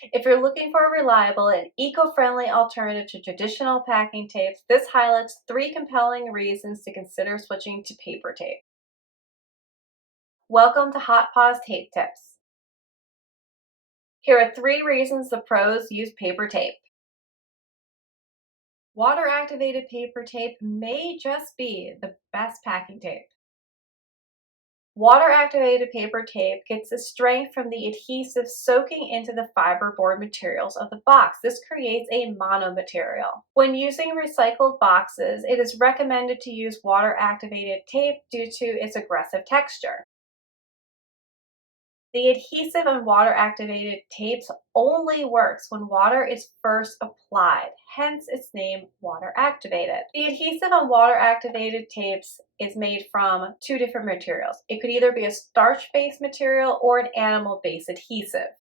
If you're looking for a reliable and eco-friendly alternative to traditional packing tapes, this highlights 3 compelling reasons to consider switching to paper tape. Welcome to Hot Pawz Tape Tips. Here are 3 reasons the pros use paper tape. Water-activated paper tape may just be the best packing tape. Water-activated paper tape gets its strength from the adhesive soaking into the fiberboard materials of the box. This creates a monomaterial. When using recycled boxes, it is recommended to use water-activated tape due to its aggressive texture. The adhesive on water-activated tapes only works when water is first applied, hence its name water-activated. The adhesive on water-activated tapes is made from 2 different materials. It could either be a starch-based material or an animal-based adhesive.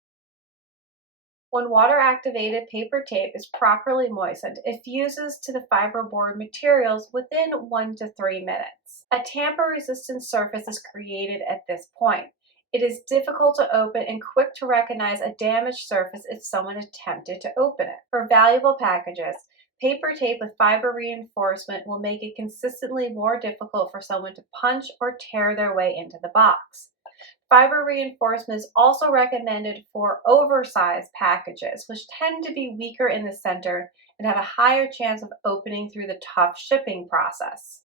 When water-activated paper tape is properly moistened, it fuses to the fiberboard materials within 1 to 3 minutes. A tamper-resistant surface is created at this point. It is difficult to open and quick to recognize a damaged surface if someone attempted to open it. For valuable packages, paper tape with fiber reinforcement will make it consistently more difficult for someone to punch or tear their way into the box. Fiber reinforcement is also recommended for oversized packages, which tend to be weaker in the center and have a higher chance of opening through the tough shipping process.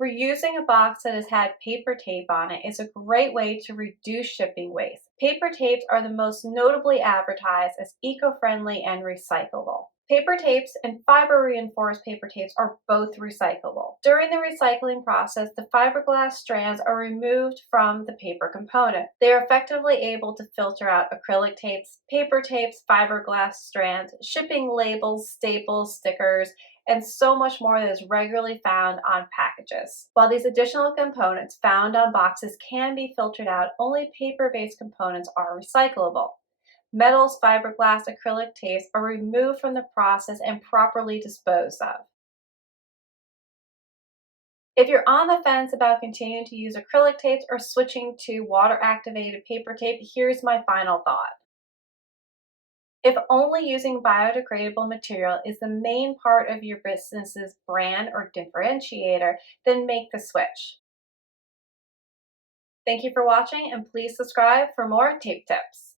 Reusing a box that has had paper tape on it is a great way to reduce shipping waste. Paper tapes are the most notably advertised as eco-friendly and recyclable. Paper tapes and fiber-reinforced paper tapes are both recyclable. During the recycling process, the fiberglass strands are removed from the paper component. They are effectively able to filter out acrylic tapes, paper tapes, fiberglass strands, shipping labels, staples, stickers, and so much more that is regularly found on packages. While these additional components found on boxes can be filtered out, only paper-based components are recyclable. Metals, fiberglass, acrylic tapes are removed from the process and properly disposed of. If you're on the fence about continuing to use acrylic tapes or switching to water-activated paper tape, here's my final thought. If only using biodegradable material is the main part of your business's brand or differentiator, then make the switch. Thank you for watching, and please subscribe for more tape tips.